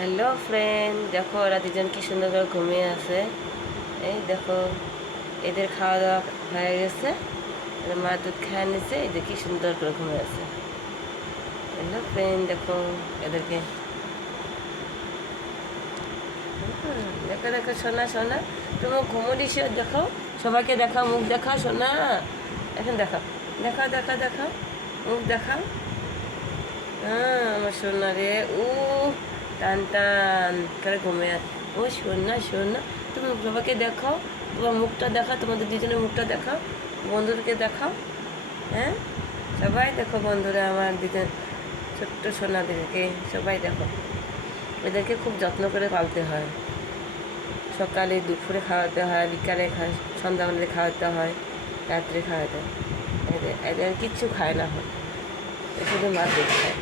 Hello friend, দেখো ওরা দুজন কি সুন্দর করে ঘুমিয়ে আছে। এই দেখো, এদের খাওয়া দাওয়া হয়ে গেছে, মা দুধ খায় নিছে, এদের কি সুন্দর করে ঘুমিয়ে আছে। হ্যালো ফ্রেন্ড, দেখো এদেরকে, দেখো দেখো, সোনা সোনা, তোমার ঘুমোলিস, দেখো সবাইকে দেখাও, মুখ দেখাও সোনা, এখন দেখাও, দেখাও দেখাও দেখাও, মুখ দেখাও। হ্যাঁ আমার সোনা রে, ও টান টান করে ঘুমিয়ে, ও সোনা সোনা, তুমি সবাইকে দেখাও, তোমার মুখটা দেখাও, তোমাদের দুজনের মুখটা দেখাও, বন্ধুদেরকে দেখাও। হ্যাঁ সবাই দেখো বন্ধুরা, আমার দুজন ছোট্ট সোনাদেরকে সবাই দেখো। এদেরকে খুব যত্ন করে পালতে হয়, সকালে দুপুরে খাওয়াতে হয়, বিকালে সন্ধ্যাবেলায় খাওয়াতে হয়, রাত্রে খাওয়াতে হয়। এদের এদের কিচ্ছু খায় না, শুধু মা দুধ খায়।